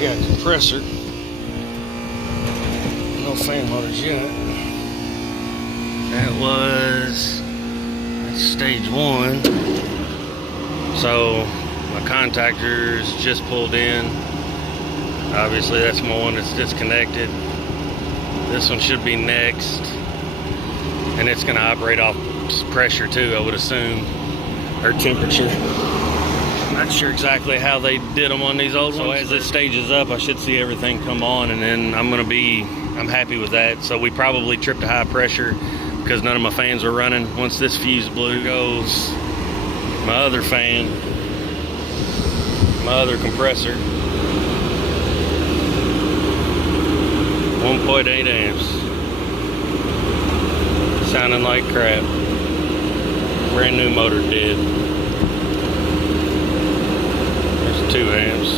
We got a compressor. No fan motors yet. That's stage 1. So my contactor's just pulled in. Obviously that's my one that's disconnected. This one should be next. And it's gonna operate off pressure too, I would assume, or temperature. Not sure exactly how they did them on these old ones. So as this stages up, I should see everything come on, and then I'm happy with that. So we probably tripped a high pressure because none of my fans are running. Once this fuse blew, goes my other fan, my other compressor. 1.8 amps. Sounding like crap. Brand new motor dead. There's 2 amps.